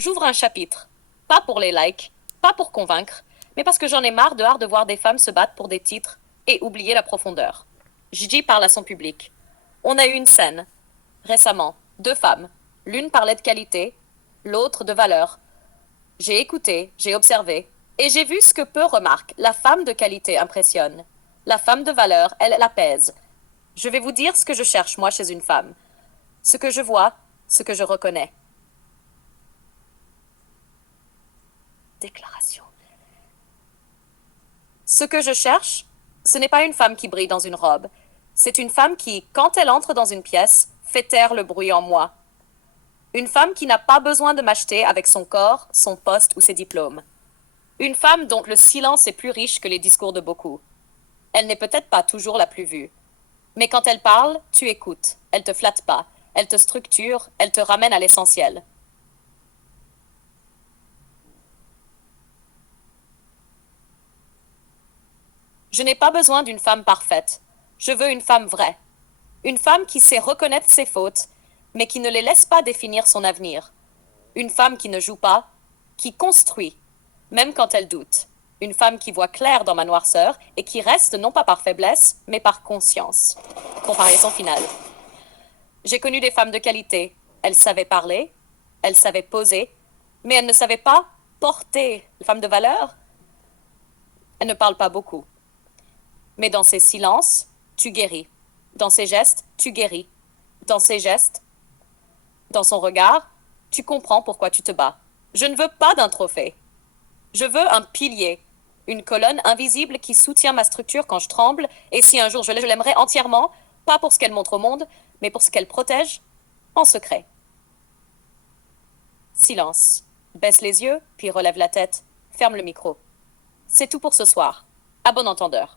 J'ouvre un chapitre. Pas pour les likes, pas pour convaincre, mais parce que j'en ai marre de voir des femmes se battre pour des titres et oublier la profondeur. Gigi parle à son public. On a eu une scène, récemment, deux femmes. L'une parlait de qualité, l'autre de valeur. J'ai écouté, j'ai observé, et j'ai vu ce que peu remarquent. La femme de qualité impressionne. La femme de valeur, elle apaise. Je vais vous dire ce que je cherche, moi, chez une femme. Ce que je vois, ce que je reconnais. Déclaration. Ce que je cherche, ce n'est pas une femme qui brille dans une robe. C'est une femme qui, quand elle entre dans une pièce, fait taire le bruit en moi. Une femme qui n'a pas besoin de m'acheter avec son corps, son poste ou ses diplômes. Une femme dont le silence est plus riche que les discours de beaucoup. Elle n'est peut-être pas toujours la plus vue. Mais quand elle parle, tu écoutes. Elle te flatte pas. Elle te structure. Elle te ramène à l'essentiel. Je n'ai pas besoin d'une femme parfaite. Je veux une femme vraie. Une femme qui sait reconnaître ses fautes, mais qui ne les laisse pas définir son avenir. Une femme qui ne joue pas, qui construit, même quand elle doute. Une femme qui voit clair dans ma noirceur et qui reste non pas par faiblesse, mais par conscience. Comparaison finale. J'ai connu des femmes de qualité. Elles savaient parler, elles savaient poser, mais elles ne savaient pas porter. Les femmes de valeur, elles ne parlent pas beaucoup. Mais dans ses silences, tu guéris. Dans ses gestes, tu guéris. Dans ses gestes, dans son regard, tu comprends pourquoi tu te bats. Je ne veux pas d'un trophée. Je veux un pilier, une colonne invisible qui soutient ma structure quand je tremble, et si un jour je l'aimerais entièrement, pas pour ce qu'elle montre au monde, mais pour ce qu'elle protège, en secret. Silence. Baisse les yeux, puis relève la tête. Ferme le micro. C'est tout pour ce soir. À bon entendeur.